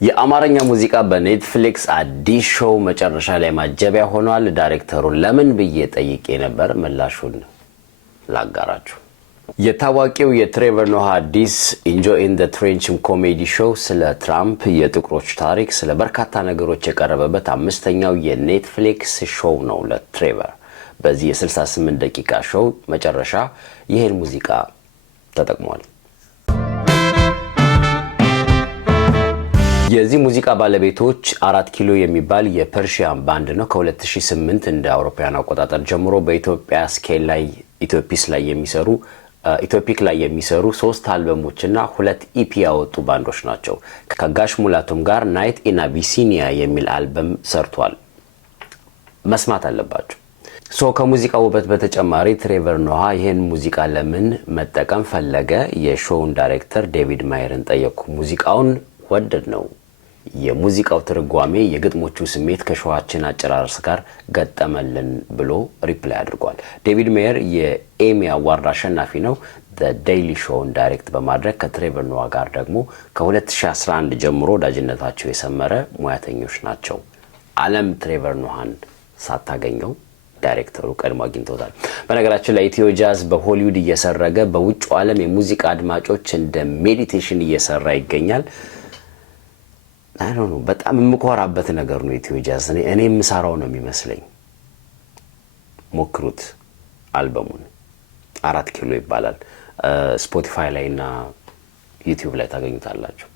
የአማርኛ ሙዚቃ በኔትፍሊክስ አዲስ ሾው መጨረሻ ላይ ማጀቢያ ሆኗል። ዳይሬክተሩን ለምን ብዬ ጠይቄ ነበር። ምላሹን ላጋራችሁ። የታዋቂው የትሬቨር ኖሃ አዲስ ኢንጆይ ኢን ዘ ትሬንች ኮሜዲ ሾው ስለ ትራምፕ የጥቁሮች ታሪክ ስለ በርካታ ነገሮች የቀረበበት አምስተኛው የኔትፍሊክስ ሾው ነው ለትሬቨር። በዚህ የ68 ደቂቃ ሾው መጨረሻ ይሄን ሙዚቃ ተጠቅሟል። የዚህ ሙዚቃ ባለቤቶች 4 ኪሎ የሚባል የፐርሺያን ባንድ ነው። ከ2008 እንደ አውሮፓውያን አቆጣጠር ጀምሮ በኢትዮጵያ ስኬል ላይ ኢትዮፒክ ላይ የሚሰሩ 3 አልበሞችና 2 ኢፒ ያወጡ ባንዶች ናቸው። ከጋሽ ሙላቱም ጋር ናይት ኢን አቢሲኒያ የሚል አልበም ሰርቷል። መስማት አለባችሁ። ከሙዚቃ ውበት በተጨማሪ ትሬቨር ኖሃ ይሄን ሙዚቃ ለምን መጠቀም ፈለገ? የሾውን ዳይሬክተር ዴቪድ ማየርን ጠየቁ። ሙዚቃውን ወደድ ነው። የሙዚቃው ትርጓሜ የግጥሞቹ ስሜት ከሾዋችን አጨራረስ ጋር ገጠመልን ብሎ ሪፕላይ አድርጓል። ዴቪድ ሜየር የኤሚ አዋርድ አሸናፊ ነው። ዘ ዴይሊ ሾውን ዳይሬክት በማድረግ ከትሬቨር ኖሃ ጋር ደግሞ ከ2011 ጀምሮ ወዳጅነታቸው የሰመረ ሙያተኞች ናቸው። ዓለም ትሬቨር ኖሃን ሳታገኘው ዳይሬክተሩ ቀድሞ አግኝቶታል። በነገራችን ላይ ኢትዮ ጃዝ በሆሊውድ እየሰረገ በውጭ ዓለም የሙዚቃ አድማጮች እንደ ሜዲቴሽን እየሰራ ይገኛል። በጣም የምኮራበት ነገር ነው ኢትዮ ጃዝ። እኔ የምሰራው ነው የሚመስለኝ። ሞክሩት። አልበሙን 4 ኪሎ ይባላል። ስፖቲፋይ ላይ እና ዩቲዩብ ላይ ታገኙታላችሁ።